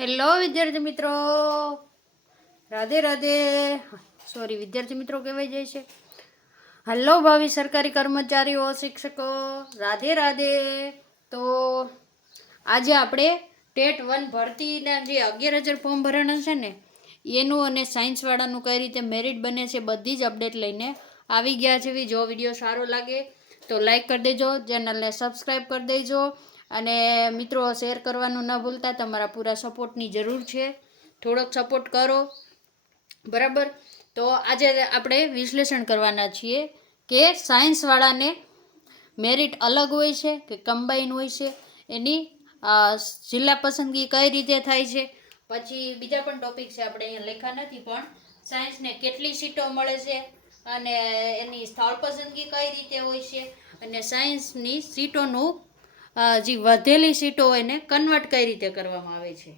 Hello વિદ્યાર્થી મિત્રો, Radhe Radhe. Sorry, વિદ્યાર્થી મિત્રો કહેવાય જાય છે. હલો ભાવિ સરકારી કર્મચારીઓ, શિક્ષકો, રાધે રાધે. તો આજે આપણે ટેટ 1 ભરતીના જે 11,000 ફોર્મ ભરાણા છે ને એનું અને સાયન્સવાળાનું કઈ રીતે મેરિટ બને છે બધી જ અપડેટ લઈને આવી ગયા છે. જો વિડીયો સારો લાગે તો લાઈક કરી દેજો, ચેનલને સબસ્ક્રાઈબ કરી દેજો અને મિત્રો શેર કરવાનું ન ભૂલતા. તમારા પૂરા સપોર્ટની જરૂર છે, થોડોક સપોર્ટ કરો, બરાબર. તો આજે આપણે વિશ્લેષણ કરવાના છીએ કે સાયન્સવાળાને મેરિટ અલગ હોય છે કે કમ્બાઈન હોય છે, એની જિલ્લા પસંદગી કઈ રીતે થાય છે. પછી બીજા પણ ટોપિક છે, આપણે અહીંયા લેખા નથી, પણ સાયન્સને કેટલી સીટો મળે છે અને એની સ્થળ પસંદગી કઈ રીતે હોય છે અને સાયન્સની સીટોનું જે વધેલી સીટો હોય ને કન્વર્ટ કઈ રીતે કરવામાં આવે છે,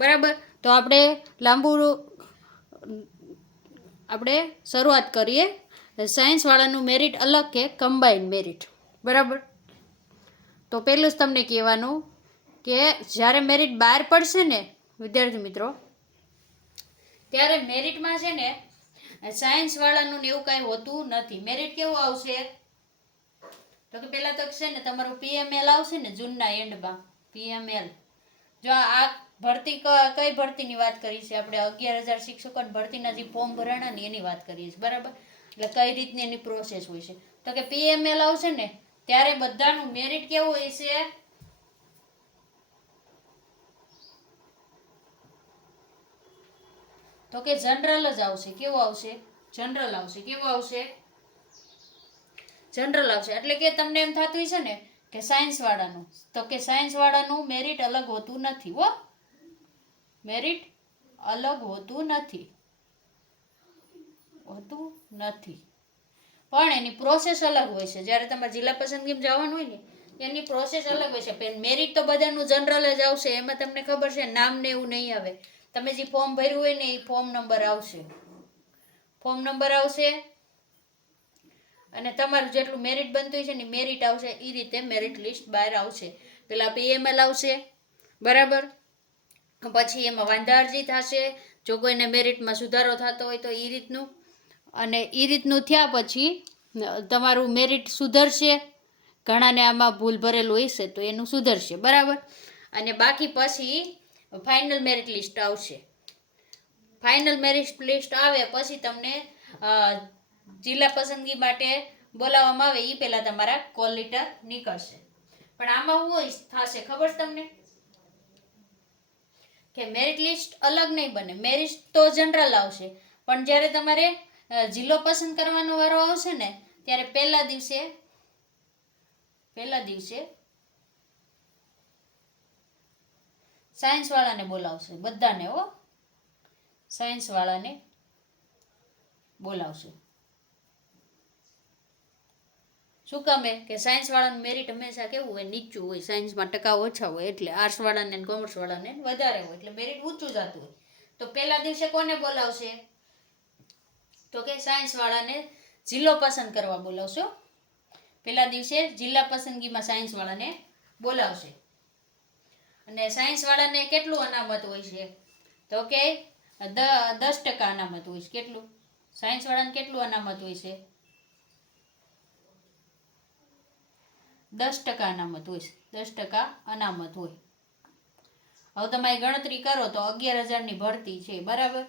બરાબર. તો આપણે શરૂઆત કરીએ. સાયન્સવાળાનું મેરિટ અલગ કે કમ્બાઈન મેરિટ, બરાબર. તો પહેલું જ તમને કહેવાનું કે જ્યારે મેરિટ બહાર પડશે ને વિદ્યાર્થી મિત્રો, ત્યારે મેરિટમાં છે ને સાયન્સવાળાનું ને એવું કાંઈ હોતું નથી. મેરિટ કેવું આવશે તો કે પહેલાં તો છે ને તમારું PML આવશે ને જૂનના એન્ડમાં. PML, જો આ ભરતી કઈ ભરતીની વાત કરી છે આપણે, 11,000 શિક્ષકોની ભરતીના જે ફોર્મ ભરાણા ને એની વાત કરીએ છીએ, બરાબર. એટલે કઈ રીતની એની પ્રોસેસ હોય છે તો કે PML આવશે ને ત્યારે બધાનું મેરિટ કેવું હોય છે તો કે જનરલ જ આવશે. કેવું આવશે? જનરલ આવશે. કેવું આવશે? જનરલ આવશે. એટલે કે તમને એમ થતું હશે ને કે સાયન્સવાળાનું, તો કે સાયન્સવાળાનું મેરિટ અલગ હોતું નથી. મેરિટ અલગ હોતું નથી, પણ એની પ્રોસેસ અલગ હોય છે. જ્યારે તમારે જિલ્લા પસંદગીમાં જવાનું હોય ને એની પ્રોસેસ અલગ હોય છે. મેરિટ તો બધાનું જનરલ જ આવશે, એમાં તમને ખબર છે નામ ને એવું નહીં આવે. તમે જે ફોર્મ ભર્યું હોય ને એ ફોર્મ નંબર આવશે, અને તમારું જેટલું મેરિટ બનતું હોય છે ને મેરિટ આવશે. એ રીતે મેરિટ લિસ્ટ બહાર આવશે. પેલા PML આવશે, બરાબર. પછી એમાં વાંધા અરજી થશે જો કોઈને મેરિટમાં સુધારો થતો હોય તો એ રીતનું, અને એ રીતનું થયા પછી તમારું મેરિટ સુધરશે. ઘણાને આમાં ભૂલ ભરેલું હશે તો એનું સુધરશે, બરાબર. અને બાકી પછી ફાઇનલ મેરિટ લિસ્ટ આવશે. ફાઇનલ મેરિટ લિસ્ટ આવે પછી તમને જિલ્લા પસંદગી માટે બોલાવવામાં આવે. એ પહેલાં તમારા કોલ લેટર નીકળશે. પણ આમાં શું થશે ખબર છે તમને કે મેરિટ લિસ્ટ અલગ નહીં બને. મેરિટ તો જનરલ આવશે, પણ જ્યારે તમારે જિલ્લો પસંદ કરવાનો વારો આવશે ને ત્યારે પહેલા દિવસે સાયન્સવાળાને બોલાવશે. બધાને સાયન્સવાળાને બોલાવશે. શું કામે કે સાયન્સવાળાનું મેરિટ હંમેશા કેવું હોય? નીચું હોય. સાયન્સમાં ટકા ઓછા હોય એટલે આર્ટ્સવાળાને કોમર્સવાળાને વધારે હોય, એટલે મેરિટ ઊંચું જતું હોય. તો પહેલા દિવસે કોને બોલાવશે તો કે સાયન્સવાળાને જિલ્લો પસંદ કરવા બોલાવશો. પહેલા દિવસે જિલ્લા પસંદગીમાં સાયન્સવાળાને બોલાવશે. અને સાયન્સવાળાને કેટલું અનામત હોય છે તો કે 10% અનામત હોય છે. કેટલું? સાયન્સવાળાને કેટલું અનામત હોય છે? 10% અનામત હોય છે. 10% અનામત હોય. હવે તમારી ગણતરી કરો તો 11,000ની ભરતી છે, બરાબર.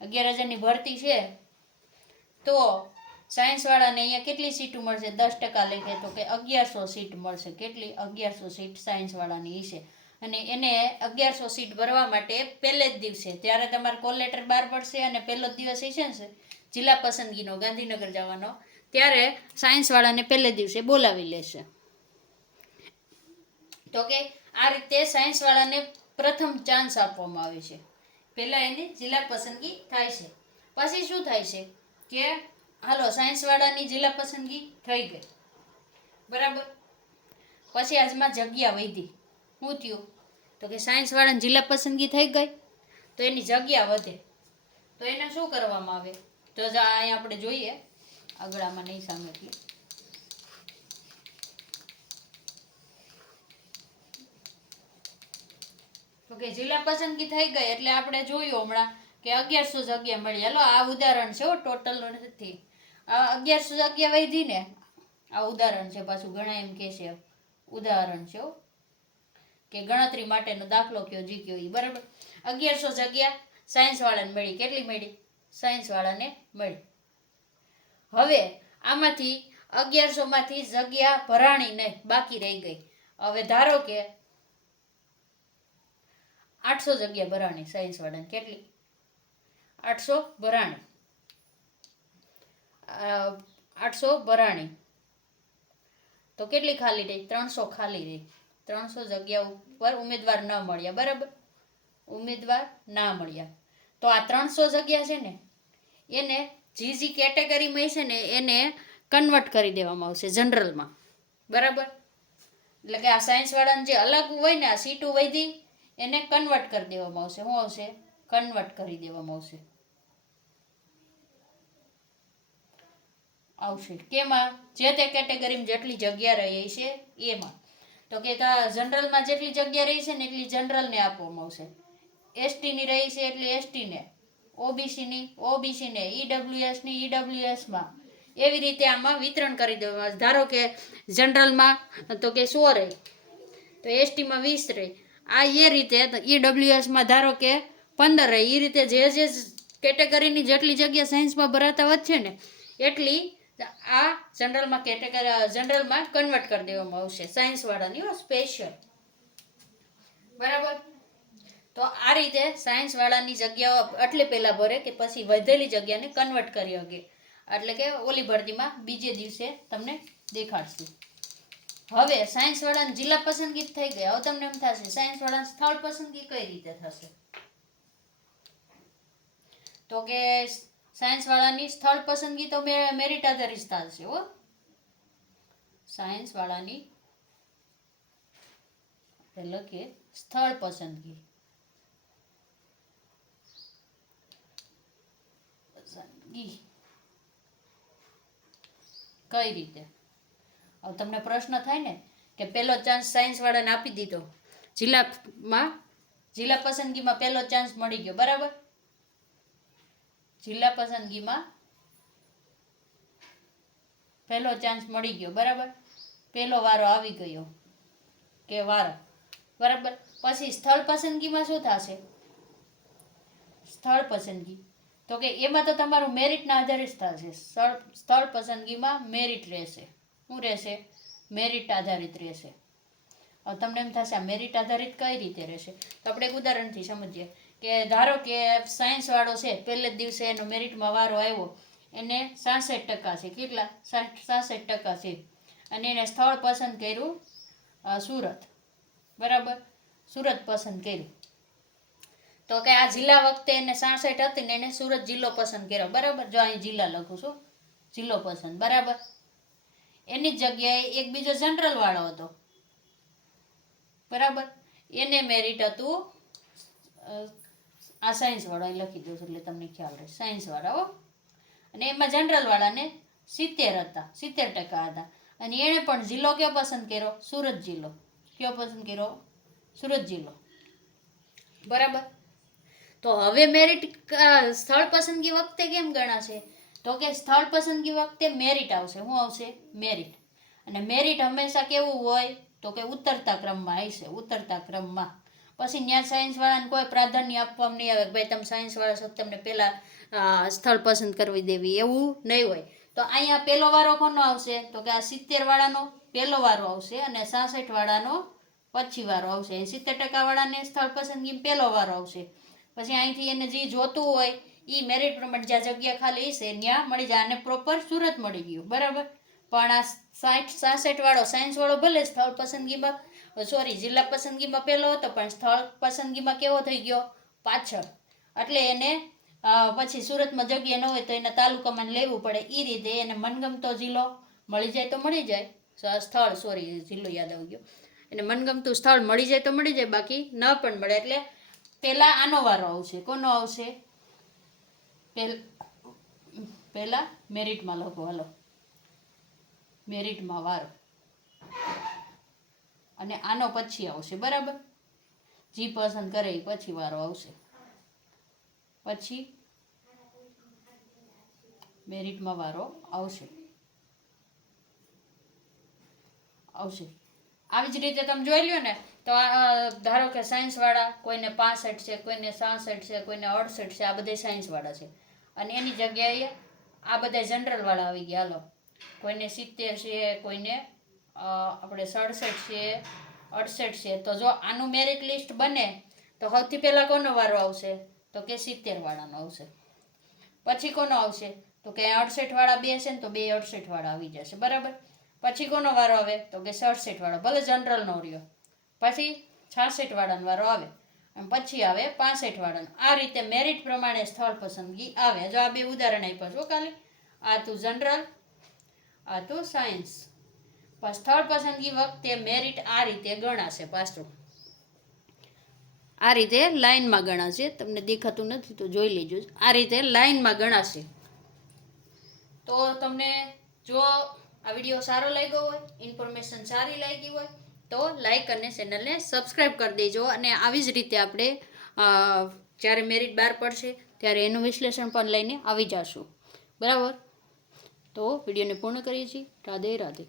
11,000ની ભરતી છે તો સાયન્સવાળાને અહીંયા કેટલી સીટ મળશે? 10% લેખે તો કે 1100 સીટ મળશે. કેટલી? 1100 સીટ સાયન્સવાળાની છે. અને એને 1100 સીટ ભરવા માટે પહેલે જ દિવસે ત્યારે તમારે કોલ લેટર બહાર પડશે અને પહેલો જ દિવસ છે ને જિલ્લા પસંદગીનો ગાંધીનગર જવાનો, ત્યારે સાયન્સવાળાને પહેલે દિવસે બોલાવી લેશે. તો કે આ રીતે સાયન્સવાળાને પ્રથમ ચાન્સ આપવામાં આવે છે. પહેલાં એની જિલ્લા પસંદગી થાય છે. પછી શું થાય છે કે હાલો સાયન્સવાળાની જિલ્લા પસંદગી થઈ ગઈ, બરાબર. પછી આજમાં જગ્યા વધી. શું થયું તો કે સાયન્સવાળાની જિલ્લા પસંદગી થઈ ગઈ તો એની જગ્યા વધે. તો એને શું કરવામાં આવે તો અહીંયા આપણે જોઈએ, આગળ આમાં નહીં સામે એટલે તો કે જિલ્લા પસંદગી થઈ ગઈ એટલે આપણે જોયું હમણાં કે 1100 જગ્યા મળી. હાલો આ ઉદાહરણ છે, ટોટલ નથી. આ 1100 જગ્યા વધી ને, આ ઉદાહરણ છે. પાછું ઘણા એમ કે છે ઉદાહરણ છે કે ગણતરી માટેનો દાખલો કયો જીક્યો એ, બરાબર. 1100 જગ્યા સાયન્સ વાળાને મળી. કેટલી મળી? સાયન્સ વાળાને મળી. હવે આમાંથી 1100 માંથી જગ્યા ભરાણી નહીં, બાકી રહી ગઈ. હવે ધારો કે 800 જગ્યા ભરાણી સાયન્સ વાળાને. કેટલી? 800 ભરાણી. 800 ભરાણી તો કેટલી ખાલી રહી? 300 ખાલી રહી. 300 જગ્યા ઉપર ઉમેદવાર ન મળ્યા, બરાબર. ઉમેદવાર ના મળ્યા તો આ 300 જગ્યા છે ને એને જે કેટેગરીમાં છે ને એને કન્વર્ટ કરી દેવામાં આવશે જનરલમાં, બરાબર. એટલે કે આ સાયન્સ વાળાને જે અલગ હોય ને, આ સીટો વધી એને કન્વર્ટ કરી દેવામાં આવશે. શું આવશે? કન્વર્ટ કરી દેવામાં આવશે. કેમાં? જે તે કેટેગરીમાં જેટલી જગ્યા રહી છે એમાં. તો કે જનરલમાં જેટલી જગ્યા રહી છે ને એટલી જનરલને આપવામાં આવશે. એસટીની રહી છે એટલે એસટીને, ઓબીસીની ઓબીસીને, ઈડબ્લ્યુએસની ઈડબ્લ્યુએસમાં, એવી રીતે આમાં વિતરણ કરી દેવામાં આવશે. ધારો કે જનરલમાં તો કે 100 રહી તો એસટીમાં 20 રહી. આ એ રીતે ઈડબ્લ્યુએસમાં ધારો કે 15 રહી. એ રીતે જે કેટેગરીની જેટલી જગ્યા સાયન્સમાં ભરાતા વધશે ને એટલી આ જનરલમાં કન્વર્ટ કરી દેવામાં આવશે સાયન્સ વાળાની સ્પેશિયલ, બરાબર. તો આ રીતે સાયન્સ વાળાની જગ્યાઓ એટલે પહેલા ભરે કે પછી વધેલી જગ્યાને કન્વર્ટ કરી શકે. એટલે કે ઓલી ભરતીમાં બીજે દિવસે તમને દેખાડશું. હવે સાયન્સ વાળાની જિલ્લા પસંદગી થઈ ગઈ. હવે તમને એમ થશે સાયન્સ વાળાની સ્થળ પસંદગી કઈ રીતે થશે? તો કે સાયન્સ વાળાની સ્થળ પસંદગી તો મેરિટ આધારિત થશે હો. સાયન્સ વાળાની એટલે કે સ્થળ પસંદગી કઈ રીતે? હવે તમને પ્રશ્ન થાય ને કે પહેલો ચાન્સ સાયન્સ વાળાને આપી દીધો, જિલ્લા પસંદગીમાં પહેલો ચાન્સ મળી ગયો, બરાબર. જિલ્લા પસંદગીમાં પહેલો ચાન્સ મળી ગયો, બરાબર. પહેલો વારો આવી ગયો કે વારો, બરાબર. પછી સ્થળ પસંદગીમાં શું થશે? સ્થળ પસંદગી તો કે એમાં તો તમારું મેરિટના આધારે જ થશે. સ્થળ પસંદગીમાં મેરિટ રહેશે. શું રહેશે? મેરિટ આધારિત રહેશે. હવે તમને એમ થશે આ મેરિટ આધારિત કઈ રીતે રહેશે? તો આપણે એક ઉદાહરણથી સમજીએ કે ધારો કે સાયન્સ વાળો છે, પહેલે જ દિવસે એનો મેરિટમાં વારો આવ્યો, એને 66% છે. કેટલા? 66% છે. અને એને સ્થળ પસંદ કર્યું સુરત, બરાબર. સુરત પસંદ કર્યું. તો કે આ જિલ્લા વખતે એને 66 હતી ને એને સુરત જિલ્લો પસંદ કર્યો, બરાબર. જો અહીં જિલ્લા લખું છું, જિલ્લો પસંદ, બરાબર. એની જગ્યાએ એક બીજો જનરલ વાળો હતો, બરાબર. એને મેરિટ હતું આ સાયન્સ વાળો અહીં લખી દઉં છું એટલે તમને ખ્યાલ રહે. સાયન્સ વાળા હો. અને એમાં જનરલ વાળાને 70 હતા, 70% હતા. અને એણે પણ જિલ્લો કયો પસંદ કર્યો? સુરત જિલ્લો. કયો પસંદ કર્યો? સુરત જિલ્લો, બરાબર. તો હવે મેરિટ સ્થળ પસંદગી વખતે કેમ ગણાશે? તો કે સ્થળ પસંદગી વખતે મેરિટ આવશે. શું આવશે? મેરિટ. અને મેરિટ હંમેશા કેવું હોય? તો કે ઉતરતા ક્રમમાં આવશે, ઉતરતા ક્રમમાં. પછી ત્યાં સાયન્સ વાળાને કોઈ પ્રાધાન્ય આપવામાં નહીં આવે કે ભાઈ તમે સાયન્સ વાળા છો તમને પહેલા સ્થળ પસંદ કરવી દેવી, એવું નહીં હોય. તો અહીંયા પહેલો વારો કોનો આવશે? તો કે આ 70 વાળાનો પહેલો વારો આવશે અને 66 વાળાનો પછી વારો આવશે. 70% વાળાને સ્થળ પસંદગી પહેલો વારો આવશે. પછી અહીંથી એને જે જોતું હોય એ મેરિટ પ્રમાણે જ્યાં જગ્યા ખાલી છે ત્યાં મળી જાય. અને પ્રોપર સુરત મળી ગયું, બરાબર. પણ આ 66 વાળો સાયન્સ વાળો ભલે સ્થળ પસંદગીમાં જિલ્લા પસંદગીમાં પહેલો હતો પણ સ્થળ પસંદગીમાં કેવો થઈ ગયો? પાછળ. એટલે એને પછી સુરતમાં જગ્યા ન હોય તો એના તાલુકામાં લેવું પડે. એ રીતે એને મનગમતો જિલ્લો મળી જાય તો મળી જાય, જિલ્લો યાદ આવી ગયો. એને મનગમતું સ્થળ મળી જાય તો મળી જાય, બાકી ન પણ મળે. એટલે પહેલા આનો વારો આવશે. કોનો આવશે? પહેલા મેરિટમાં લખો, હાલો. મેરિટમાં વારો અને આનો પછી આવશે, બરાબર. જે પસંદ કરે એ પછી વારો આવશે. પછી મેરિટમાં વારો આવશે. આવી જ રીતે તમે જોઈ લ્યો ને તો ધારો કે સાયન્સવાળા કોઈને 65 છે, કોઈને 66 છે, કોઈને 68 છે, આ બધા સાયન્સવાળા છે. અને એની જગ્યાએ આ બધા જનરલવાળા આવી ગયા. હાલો, કોઈને 70 છે, કોઈને આપણે 67 છે, 68 છે. તો જો આનું મેરિટ લિસ્ટ બને તો સૌથી પહેલાં કોનો વારો આવશે? તો કે 70 વાળાનો આવશે. પછી કોનો આવશે? તો કે 68 વાળા 2 છે ને તો 2 68 વાળા આવી જશે. બરાબર. પછી કોનો વારો આવે? તો કે 67 વાળો, ભલે જનરલનો રહ્યો. પછી 66 વાળાનો વારો આવે અને પછી આવે 65 વાળાનો. આ રીતે મેરિટ પ્રમાણે સ્થળ પસંદગી આવે. જો આ બે ઉદાહરણ આપ્યા છો ખાલી, આ તું જનરલ, આ તું સાયન્સ. પણ સ્થળ પસંદગી વખતે મેરિટ આ રીતે ગણાશે. પાછું આ રીતે લાઈનમાં ગણાશે. તમને દેખાતું નથી તો જોઈ લેજો. આ રીતે લાઈનમાં ગણાશે. તો તમને જો આ વિડીયો સારો લાગ્યો હોય, ઇન્ફોર્મેશન સારી લાગી હોય તો લાઈક અને ચેનલને સબસ્ક્રાઈબ કરી દેજો. અને આવી જ રીતે આપણે જ્યારે મેરિટ બહાર પડશે ત્યારે એનું વિશ્લેષણ પણ લઈને આવી જશું. બરાબર. તો વિડીયોને પૂર્ણ કરીએ છીએ. રાધે રાધે.